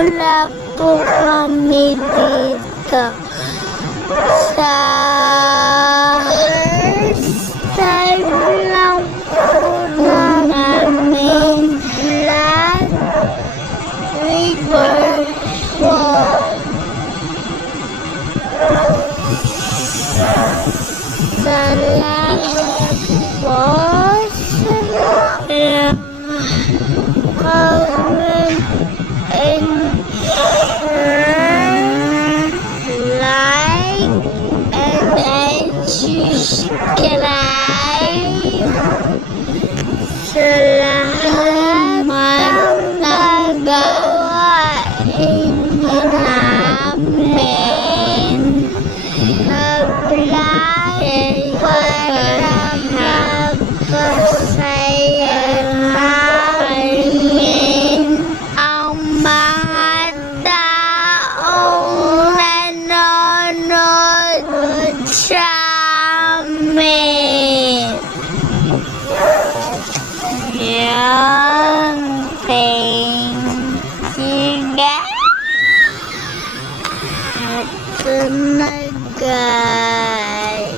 Nagsimula po kami dito sa first time lang po namin lahat river fall. Salamat po sa comment and share, like and subscribe sa lahat ng nagawain namin. Apply para mapasaya namin ang mga taong nanonood sa amin. Thank you guys. Ito na guys.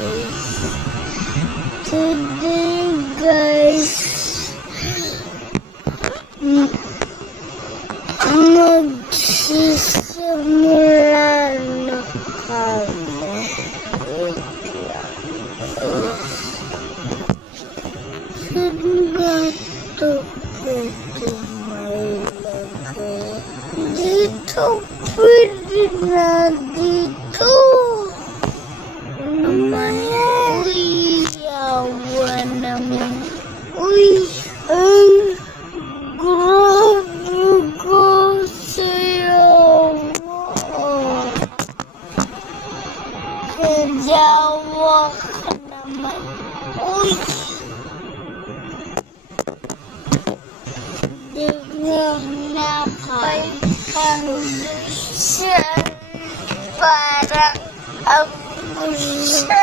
Today guys, magsisimula na kami. Saan nga ito pwede may lagay? Dito pwede na dito. Uy, yawa naman. Uy, ang grabe ko sa'yo. Kajawa ka naman. Uy, tignan na kay Anderson. Parang ako siya.